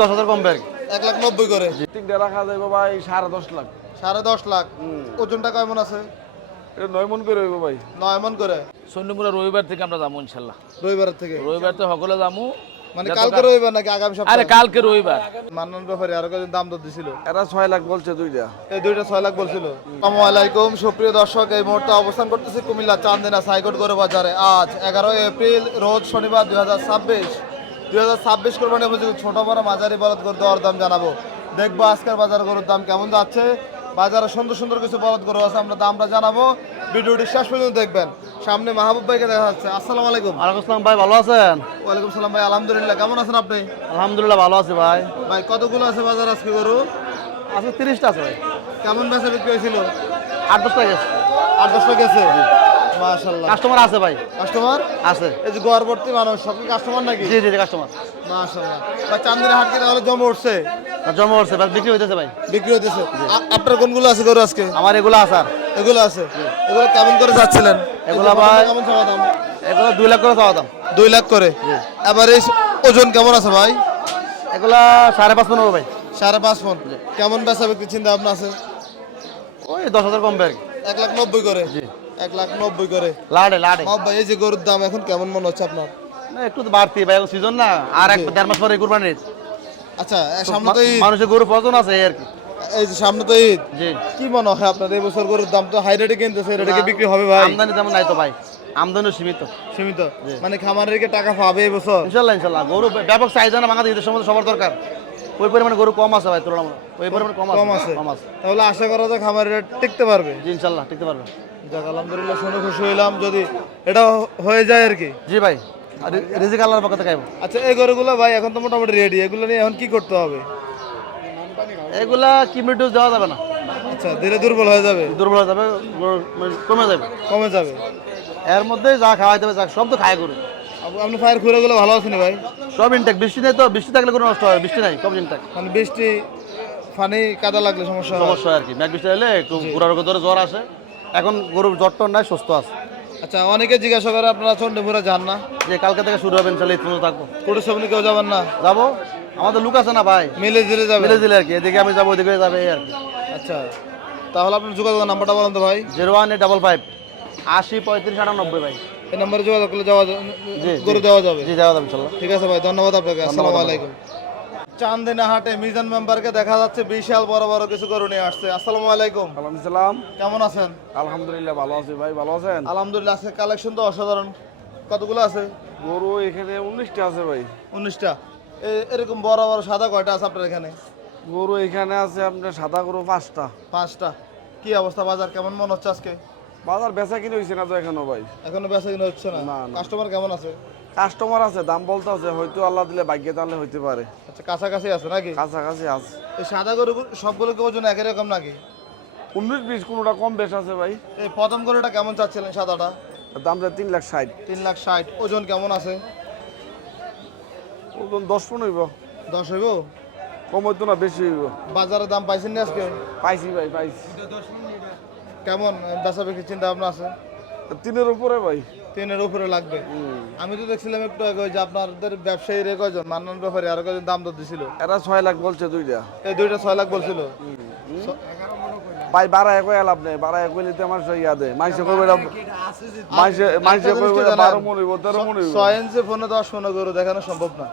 10,000 কমবে আর কি। 1,90,000 করে। তিনটা রাখা যাবে ভাই 10.5 লাখ। 10.5 লাখ। ওজনটা কেমন আছে? এটা 9 মন করে হইব ভাই। 9 মন করে। সৈন্যপুরা রবিবার থেকে আমরা যাবো ইনশাল্লাহ। রবিবারের থেকে? রবিবার তো সকলে যাবো। মানে কালকে রবিবার নাকি আগামী আরে সপ্তাহে? কালকে রবিবার। মান্নান ব্যাপারে আরো কদিন দাম দর দিছিল। এরা 6 লাখ বলছে দুইটা। এই দুইটা 6 লাখ বলছিল। আসসালামু আলাইকুম সুপ্রিয় দর্শক, এই মুহূর্তে অবস্থান করতেছি কুমিল্লা চান্দিনা সাইকোট গরু বাজারে। আজ 11 এপ্রিল রোজ শনিবার 2026 কোরবানি উপযোগী ছোট বড় মাঝারি বলদ গরুর দর দাম জানাবো। দেখবো আজকের বাজার গরুর দাম কেমন যাচ্ছে। বাজারে সুন্দর সুন্দর কিছু বলদ গরু আছে, আমরা দামটা জানাবো। ভিডিওটি শেষ পর্যন্ত দেখবেন। সামনে মাহবুব ভাইকে দেখা যাচ্ছে। আসসালামু আলাইকুম। ওয়ালাইকুম আসসালাম ভাই, ভালো আছেন? ওয়ালাইকুম সালাম ভাই, আলহামদুলিল্লাহ। কেমন আছেন আপনি? আলহামদুলিল্লাহ ভালো আছি ভাই। ভাই কতগুলো আছে বাজার আজকে গরু? আজকে 30টা আছে ভাই। কেমন বেচা বিক্রি হয়েছিল? 8-10টা গেছে। 8-10টা গেছে। মাশাআল্লাহ। কাস্টমার আছে ভাই। কাস্টমার আছে। এই যে গড়বর্তী মানুষ সব কি কাস্টমার নাকি? জি জি কাস্টমার। মাশাআল্লাহ। বা চান্দিনা হাট কি তাহলে জমা উঠছে? জমা হচ্ছে, বাস বিক্রি হইতেছে ভাই। বিক্রি হইতেছে। আপনার কোনগুলো আছে গরু আজকে? আমার এগুলো আছে আর। এগুলো আছে। এগুলো কেমন করে যাচ্ছিলেন? এগুলো ভাই কেমন চাওয়া দাম? এগুলো 2 লাখ করে চাওয়া দাম। 2 লাখ করে। এবার এই ওজন কেমন আছে ভাই? এগুলা 5.5 মন হবে ভাই। 5.5 মণ। কেমন বেচা বিক্রি চিন্তা ভাবনা আছে? ওই 10,000 কমবে আর কি। 1,90,000 করে। জি। 1,90,000 করে। লাড়ে লাড়ে। মাহবুব ভাই এই যে গরুর দাম এখন কেমন মনে হচ্ছে আপনার? না একটু তো বাড়তি ভাই, এখন সিজন না, আর 1-1.5 মাস পরে কুরবানির ঈদ। আচ্ছা সামনে তো ঈদ। মানুষের গরু পছন্দ আছে এই আর কি। এই যে সামনে তো ঈদ। জি। কি মনে হয় আপনার এই বছর গরুর দাম তো হাই রেটে কিনতেছে, এই রেটে কি বিক্রি হবে ভাই? আমদানি তেমন নাই তো ভাই, আমদানি সীমিত। সীমিত। মানে খামারের কি টাকা পাবে এই বছর? ইনশাল্লাহ ইনশাল্লাহ। গরু ব্যাপক চাহিদা না বাংলাদেশ, ঈদের সময় সবার দরকার। ওই পরিমাণে গরু কম আছে ভাই, তুলনামূলক ওই পরিমাণে কম আছে। কম আছে। তাহলে আশা করা যায় খামারের টিকতে পারবে। জি ইনশাল্লাহ টিকতে পারবে। যাক আলহামদুলিল্লাহ, শুনে খুশি হইলাম যদি এটা হয়ে যায় আর কি। জি ভাই, আর রিজিক আল্লাহর পক্ষ থেকে খাইবো। আচ্ছা এই গরুগুলো ভাই এখন তো মোটামুটি রেডি, এগুলো নিয়ে এখন কি করতে হবে? এগুলা কিমির ডোজ দেওয়া যাবে না। আচ্ছা ধীরে দুর্বল হয়ে যাবে। দুর্বল হয়ে যাবে, গরু কমে যাবে। কমে যাবে। এর মধ্যে যা খাওয়াইতে হবে, সব তো খায় গরু। আপনি ফায়ার খুঁড়েগুলো ভালো আছেন ভাই? সব ইনটেক। বৃষ্টি নেই তো, বৃষ্টি থাকলে গরু নষ্ট হয়, বৃষ্টি নাই সব ইনটেক। মানে বৃষ্টি পানি কাদা লাগলে সমস্যা হয়? সমস্যা হয় আর কি, মেঘ বৃষ্টি হলে একটু গুড়া রোগে ধরে জ্বর আসে। এখন গরুর জ্বর টর নাই, সুস্থ আছে। আচ্ছা অনেকে জিজ্ঞাসা করে আপনারা চন্ডীপুরে যান না? যে কালকে থেকে শুরু হবে ইনশাল্লাহ, ঈদ পর্যন্ত থাকবো। কুটুর সামনে কেউ যাবেন না? যাবো, আমাদের লোক আছে না ভাই, মিলে জিলে যাবে? মিলে দিলে আর কি। এদিকে আমি যাবো, ওইদিকে যাবে এই আর কি। আচ্ছা তাহলে আপনার যোগাযোগ নাম্বারটা বলেন তো ভাই। 01855 80 35 98 ভাই। এই নম্বরে যোগাযোগ করলে যাওয়া গরু দেওয়া যাবে? জি দেওয়া যাবে ইনশাল্লাহ। ঠিক আছে ভাই, ধন্যবাদ আপনাকে। আসসালামু আলাইকুম। চান্দিনা হাটে মিজান মেম্বারকে দেখা যাচ্ছে বিশাল বড় বড় কিছু গরু নিয়ে আসছে। আসসালামু আলাইকুম। ওয়ালাইকুম সালাম। কেমন আছেন? আলহামদুলিল্লাহ ভালো আছি ভাই, ভালো আছেন? আলহামদুলিল্লাহ। আজকে কালেকশন তো অসাধারণ। কতগুলো আছে? গরু এখানে 19টা আছে ভাই। 19টা। এরকম বড় বড় সাদা কয়টা আছে আপনার এখানে? গরু এখানে আছে আপনার সাদা গরু 5টা। 5টা। কি অবস্থা, বাজার কেমন মনে হচ্ছে আজকে? বাজার বেচা কিনে হয়েছে না তো এখনো ভাই। এখনো বেচা কিনা হচ্ছে না? না। কাস্টমার কেমন আছে? কাস্টমার আছে, দাম বলতে আছে, হয়তো আল্লাহ দিলে ভাগ্যে তাহলে হইতে পারে। আচ্ছা কাছাকাছি আছে নাকি? কাছাকাছি আছে। এই সাদা গরু সবগুলো কি ওজন একই রকম নাকি? 19-20 কোনোটা কম বেশ আছে ভাই। এই প্রথম গরুটা কেমন চাচ্ছিলেন সাদাটা? দাম যায় 3,60,000। 3,60,000। ওজন কেমন আছে? ওজন 10 পনেরো হইব। 10 হইব? কম হইতো না, বেশি হইব। বাজারে দাম পাইছেন না আজকে? পাইছি ভাই, পাইছি। কেমন বেচা বিক্রির চিন্তা ভাবনা আছে? 3-এর উপরে ভাই। 3-এর উপরে লাগবে। আমি তো দেখছিলাম একটু আগে যে আপনাদের ব্যবসায়ীরা কয়জন, মান্নান ব্যাপারে আরো কয়জন দাম দর দিছিল। এরা 6 লাখ বলছে দুইটা। এই দুইটা 6 লাখ বলছিল। ভাই বাড়ায় কই লাভ নেই, বাড়ায় কইলে তো আমার ইয়া দেয় মাইসে কইবে এটা, মাইসে কইবে 12 মণ হইব 13 মণ হইব। 6 ইঞ্চি ফোনে 10 মণ গরু দেখানো সম্ভব না।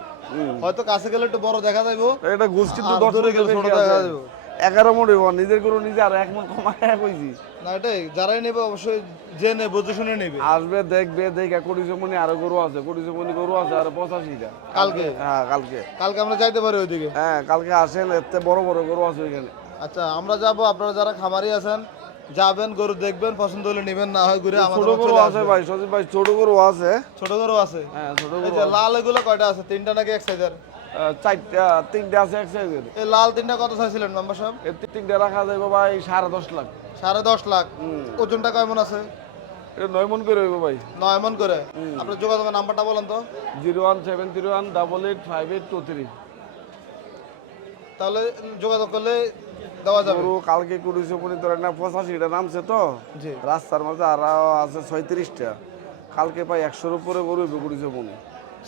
হয়তো কাছে গেলে একটু বড় দেখা যাইবো, এটা গোস কিন্তু 10 দূরে গেলে ছোট দেখা যাইবো। 11 মণ হইব। নিজের গরু নিজে আর 1 মণ কমায় কইছি। না এটাই যারাই নেবে অবশ্যই জেনে বুঝে শুনে নেবে। আসবে দেখবে, দেখে কোটিসমনি আরো গরু আছে, কোটিসমনি গরু আছে আর 85টা। কালকে? হ্যাঁ কালকে। কালকে আমরা যাইতে পারি ওইদিকে? হ্যাঁ কালকে আসেন, এতে বড় বড় গরু আছে ওইখানে। আচ্ছা আমরা যাব, আপনারা যারা খামারি আছেন যাবেন, গরু দেখবেন, পছন্দ হলে নেবেন, না হয় ঘুরে ছোট গরু আছে ভাই, সজীব ভাই ছোট গরু আছে। ছোট গরু আছে? হ্যাঁ ছোট এই গরু যে লাল এগুলো কয়টা আছে? 3টা নাকি এক সাইজের? 4টা, 3টা আছে এক সাইজের। এই লাল 3টা কত চাইছিলেন মেম্বার সাহেব? এই 3টা রাখা যাবে ভাই 10.5 লাখ। 10.5 লাখ। ওজনটা কেমন আছে? এটা 9 মণ করে হইব ভাই। 9 মণ করে। আপনার যোগাযোগের নাম্বারটা বলেন তো। 017318823। তাহলে যোগাযোগ করলে দেওয়া যাবে। গরু কালকে কোটিসমনি ধরে না 85টা নামছে তো জি। রাস্তার মাঝে, আর আছে 36টা। কালকে ভাই 100-এর উপরে গরু হইবে কোটিসমনি।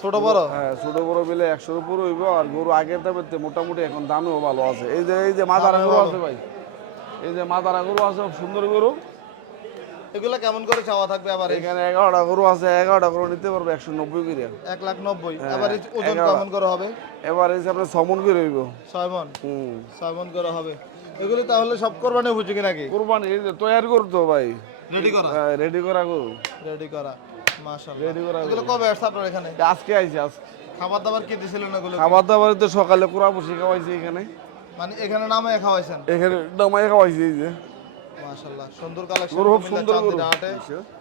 ছোট বড় হ্যাঁ ছোট বড় মিলে 100-র উপর হইব। আর গরু আগের দামের থেকে মোটামুটি এখন দামেও ভালো আছে। এই যে মাদারা গরু আছে ভাই, এই যে মাদারা গরু আছে সুন্দর গরু, এগুলা কেমন করে চাওয়া থাকবে আবার? এখানে 11টা গরু আছে, 11টা গরু নিতে পারবে 190 করে। 1,90,000। হ্যাঁ, আবার ওজন কেমন করে হবে? এবার এই যে আপনার 6 মণ করে হইব। 6 মণ। 6 মণ করে হবে। এগুলি তাহলে সব কোরবানি উপযোগী নাকি? কুরবানি এই যে তৈরি করতো ভাই, রেডি করা? রেডি করা গরু, রেডি করা, মাশাআল্লাহ। রেডি করা এগুলো কবে আসছে আপনার এখানে? আজকে আইছে। আজকে খাবার দাবার কি দিছিলেন এগুলো? খাবার দাবার তো সকালে কুড়া বসে খাওয়াইছে এখানে, মানে এখানে নামে খাওয়াইছেন? এখানে নামাই খাওয়াইছে। এই যে মাশাআল্লাহ সুন্দর কালেকশন, গরু খুব সুন্দর গরু।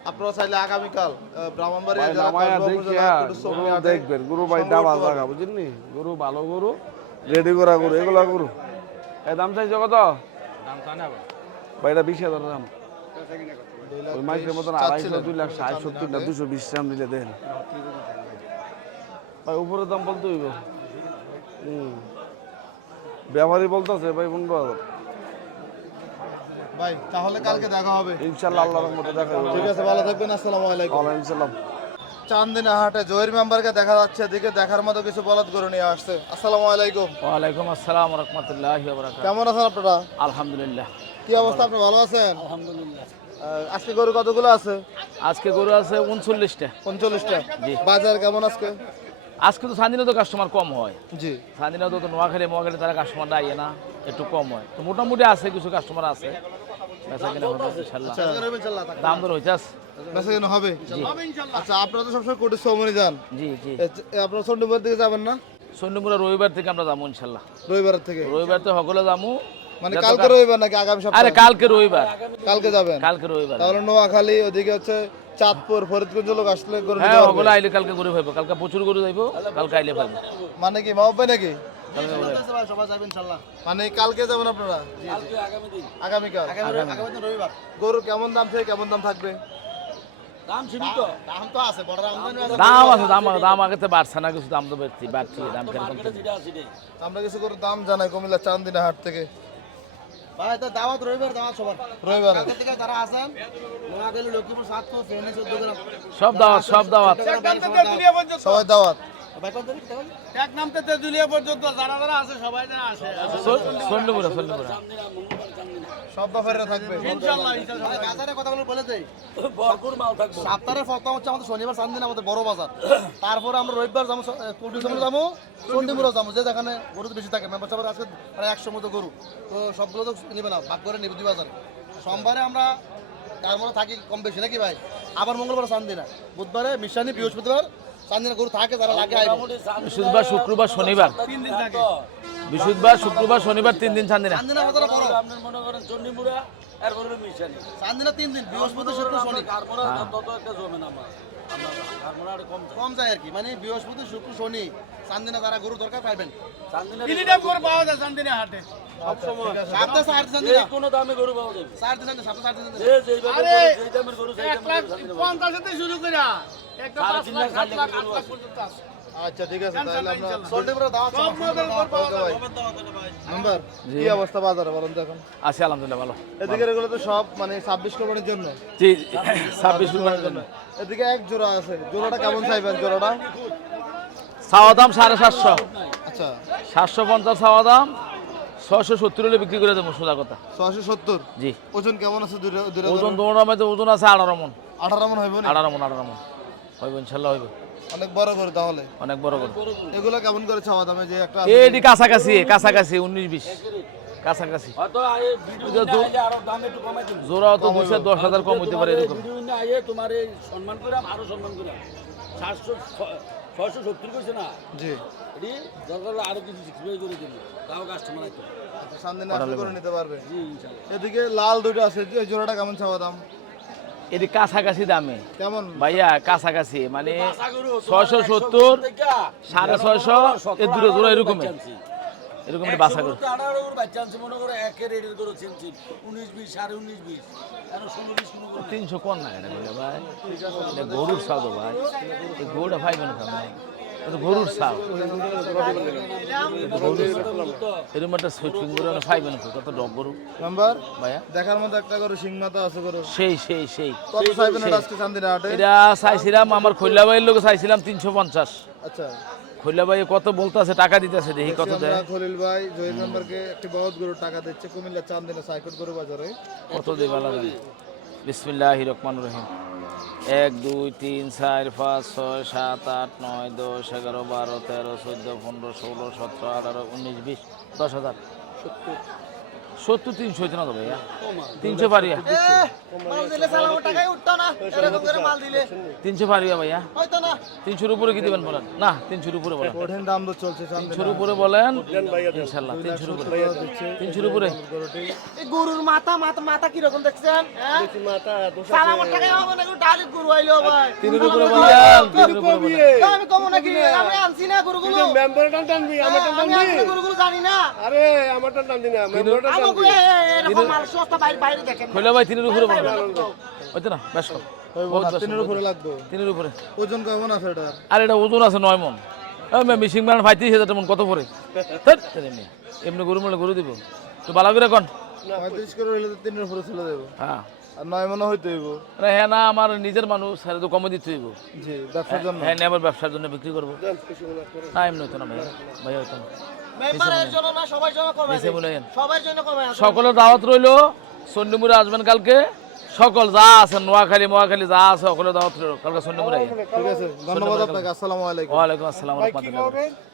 আপনারা চাইলে আগামীকাল ব্রাহ্মণবাড়িয়া ভাই জেলা নামায়া কসবা দেখিয়া উপজেলা কুটুসুমি গরু হাটে দেখবেন, গরু ভাই সংগ্রহ ডাবা করতে জায়গা পারবেন। বুঝলি, গরু ভালো গরু, রেডি করা গরু, এগুলা গরু। এ দাম চাইছো কত? ভাই এটা 20,000 দাম। ওই মাইকের মতন 250, 260, 70 না 220 দাম দিলে দেন ভাই। উপরে দাম বলতে হইব। ব্যবহারী বলতেছে ভাই 15,000। ভাই তাহলে কালকে দেখা হবে ইনশাআল্লাহ, আল্লাহর রহমতে দেখা হবে। ঠিক আছে, ভালো থাকবেন। আসসালামু আলাইকুম। ওয়ালাইকুম সালাম। চান্দিনা হাটে জহির মেম্বারকে দেখা যাচ্ছে, এদিকে দেখার মতো কিছু বলদ গরু নিয়ে আসছে। আসসালামু আলাইকুম। ওয়ালাইকুম আসসালাম ওয়া রাহমাতুল্লাহি ওয়া বারাকাতুহু। কেমন আছেন আপনারা? আলহামদুলিল্লাহ। কি অবস্থা, আপনি ভালো আছেন? আলহামদুলিল্লাহ। আজকে গরু কতগুলো আছে? আজকে গরু আছে 39টা। 39টা। জি। বাজার কেমন আজকে? আজকে তো স্বাধীনতা তো কাস্টমার কম হয়। জি। স্বাধীনতা তো নোয়াখালী তারা কাস্টমারটা আইয়ে না, একটু কম হয়। তো মোটামুটি আছে, কিছু কাস্টমার আছে, বেচা কিনা হবে ইনশাআল্লাহ। দাম দর হইছে আছে। বেচা কেন হবে? আচ্ছা, আপনারা তো সবসময় কোটি সময় যান, জি জি। আপনারা চন্ডীপুর দিকে যাবেন না? সন্ধ্যপুরা রবিবার থেকে আমরা যাবো ইনশাআল্লাহ। রবিবার থেকে? রবিবার তো সকলে যাবো। মানে কালকে রবিবার নাকি আগামী আরে সপ্তাহে? কালকে রবিবার। কালকে যাবেন? কালকে রবিবার। তাহলে নোয়াখালী ওদিকে হচ্ছে চাঁদপুর, ফরিদগঞ্জ লোক আসলে গরু নিতে হ্যাঁ, পারবে? ওগুলো আইলে কালকে গরু পাইবো, কালকে প্রচুর গরু যাইবো, কালকে আইলে পাইবো। মানে কি মাহবুব নাকি? কালকে গরু যাইবো। মানে কালকে যাবেন আপনারা? আগামীকাল? রবিবার। গরু কেমন দাম থেকে কেমন দাম থাকবে? দাম তো আছে, বড় আমদানি আছে। দাম আছে, দাম আগে তো বাড়ছে না, কিছু দাম তো বাড়ছে, দাম কেন কমছে? আমরা কিছু করে দাম জানাই কুমিল্লা চান্দিনা হাট থেকে। ভাই তো দাওয়াত রবিবার, দাওয়াত সবার। রবিবার কালকে থেকে যারা আসেন, নোয়াখালী, লক্ষ্মীপুর, সাতপুর, ফেনী, চৌদ্দগ্রাম, সব দাওয়াত, সব দাওয়াত। সবাই দাওয়াত। ভাই কোন তারিখ? এক নাম থেকে দুলিয়া পর্যন্ত যারা যারা আছে সবাই যারা আসে সন্ধ্যপুরা। সব ব্যাপারে থাকবে। ইনশাআল্লাহ ভাই, বাজারে কথাগুলো বলে দেই। ভরপুর মাল থাকবে। সপ্তাহের প্রথম হচ্ছে আমাদের শনিবার চান্দিনা, আমাদের বড় বাজার। তারপরে আমরা রবিবার যাবো, কুটিসুমি যাবো, চন্ডীপুরও যাবো, যে যেখানে গরু বেশি থাকে। মেম্বার সাহেবের আজকে প্রায় 100 মতো গরু, তো সবগুলো তো নিবে না, ভাগ করে নিবে 2 বাজারে। সোমবারে আমরা তার মধ্যে থাকি কম বেশি নাকি ভাই। আবার মঙ্গলবার চান্দিনা, বুধবারে মিশানি, বৃহস্পতিবার চান্দিনা গরু থাকে, যারা লাগে আইব। বৃহস্পতিবার, শুক্রবার, শনিবার। 3 দিন থাকে। বৃহস্পতিবার, শুক্রবার, শনিবার 3 দিন চান্দিনা। চান্দিনা বাজারে বড়। আপনার মনে করেন চন্ডিমুড়া এরপরে মিশানি। চান্দিনা 3 দিন, বৃহস্পতি, শুক্র, শনি। তারপরে তত একটা জমে না আমার। তারপরে আর কম যায়। কম যায় আর কি, মানে বৃহস্পতি, শুক্র, শনি চান্দিনা যারা গরু দরকার পাইবেন। চান্দিনা কিলিটাম করে পাওয়া যায় চান্দিনা হাটে। সব সময়। সাতটা সাড়ে চান্দিনা, কোনো দামে গরু পাওয়া যাবে। সাড়ে চান্দিনা, সাতটা সাড়ে চান্দিনা। যে যেইভাবে আরে গরু, যেই দামের গরু সেই দামের গরু চান্দিনা পাওয়া যাবে। 50 থেকে শুরু করে একটা 5 লাখ, 7 লাখ, 8 লাখ পর্যন্ত আছে। আচ্ছা ঠিক আছে, তাহলে আমরা চন্ডীপুরে দাওয়াত সব মডেল গরু পাওয়া যাবে। নাম্বার কি অবস্থা বাজারে বলেন তো এখন? আছি আলহামদুলিল্লাহ, ভালো। এদিকে এগুলো তো সব মানে 26 কোরবানির জন্য। জি, 26 কুরবানির জন্য। এদিকে এক জোড়া আছে, জোড়াটা কেমন চাইবেন জোড়াটা? চাওয়া দাম 750, আচ্ছা 750 চাওয়া দাম, 670 হলে বিক্রি করে দেবো, সোজা কথা। 670। জি। ওজন কেমন আছে দুইটা? ওজন দৌড়ার মধ্যে ওজন আছে 18 মণ। 18 মণ হইব না? 18 মণ হইব ইনশাল্লাহ, হইব। অনেক বড় করে তাহলে। অনেক বড় করে। এগুলো কেমন করে চাওয়া দামে যে একটা এটি কাছাকাছি 19-20 কাছাকাছি। হয়তো আয়ে ভিডিও না আইলে আরো দাম একটু কমাই দিন। জোড়াও তো 210,000 কম হইতে পারে এরকম। ভিডিও না আইয়ে তোমার এই সম্মান করাম, আরো সম্মান করাম। 670 কইছে না? জি। এডি দরকার হলে আরো কিছু ডিসপ্লে করে দিন। তাও কাস্টমার আইতো। সামনে না আসলে করে নিতে পারবে। জি ইনশাআল্লাহ। এদিকে লাল দুটো আছে, এই জোড়াটা কেমন চাওয়া দাম? এটি কাছাকাছি দামে কেমন? ভাইয়া, কাছাকাছি মানে সাগরু 670, 650, এর দূরে জোড়া এরকম বাসা করে। 18 বাচ্চা আছে মনে করে একের রেডের করে চেনছি 19 20 19.5 20 আর 16 20 কোনো করে 300 কোন না এটা বলে ভাই, এটা গরুর সাদো ভাই, এই গরুটা ভাই কেন খাবে? এটা গরুর ছাল এরকম একটা সুইট ফিঙ্গার পাইবেন কত ডগ গরু মেম্বার ভাইয়া দেখার মতো একটা গরু সিং মাথা আছে গরু সেই কত চাইবেন এটা আজকে চান্দিনা হাটে? এটা চাইছিলাম আমার খৈলা ভাইয়ের লোক চাইছিলাম 350 আচ্ছা খৈলা ভাই কত বলতেছে টাকা দিতেছে দেখি কত দেয় আমরা খলিল ভাই জহির মেম্বারকে একটি বহুত গরু টাকা দিচ্ছে কুমিল্লা চান্দিনা সাইকেল গরু বাজারে। কত দেয় ভালো জানি বিসমিল্লাহির রহমানির রহিম 1 2 3 4 5 6 7 8 9 10 11 12 13 14 15 16 17 18 19 20 10,000 70 300 হইতে না তো ভাইয়া 300 পারিয়া মাল দিলে সালাম টাকাই উঠতো না এরকম করে মাল দিলে 300 পারিয়া ভাইয়া হয়তো না 300 এর উপরে কি দিবেন বলেন না 300 এর উপরে বলেন কঠিন দাম তো চলছে 300 এর উপরে বলেন ইনশাআল্লাহ 300 এর উপরে 300 এর উপরে গরুটি এই গরুর মাথা মাথা মাথা কি রকম দেখছেন হ্যাঁ সালাম টাকাই হবে না ডালি গরু আইলো ভাই 3 এর উপরে বলেন 3 এর উপরে বলেন তো আমি কম নাকি আমি আনছি না গরুগুলো মেম্বারটা টানবি আমার আমি আনছি গরুগুলো জানি না আরে আমারটা টানবি না মেম্বারটা আমাকে এরকম মাল সস্তা বাইরে দেখেন খৈলা ভাই 3 এর উপরে বলেন হইতো না বেশ কম হইব না, তিনের উপরে লাগবে। 3 এর উপরে ওজন কেমন আছে এটা? আর এটা ওজন আছে 9 মণ মিশিং মান 35,000 মণ কত পড়ে এমনি এমনি গরু মানে গরু দিব তো ভালো করে কোন 35 করে হইলে তো তিনের উপরে চলে যাবে। হ্যাঁ আর 9 মনে হইতে হইব। আরে হ্যাঁ না আমার নিজের মানুষ আরে তো কমে দিতে হইব জি ব্যবসার জন্য। হ্যাঁ আবার ব্যবসার জন্য বিক্রি করবো না এমনি হইতো না ভাই ভাই হইতো না মেম্বারের জন্য না সবার জন্য কমে নিচে বলে দেন। সবার জন্য কমে আছে সকলের দাওয়াত রইলো সন্নিমুরে আসবেন কালকে সকল যা আছে নোয়াখালী যা আছে সকলের দাওয়াত রইলো কালকে সন্নিমুরে ঠিক আছে ধন্যবাদ আপনাকে। আসসালামু আলাইকুম। ওয়ালাইকুম আসসালাম ওয়া রাহমাতুল্লাহ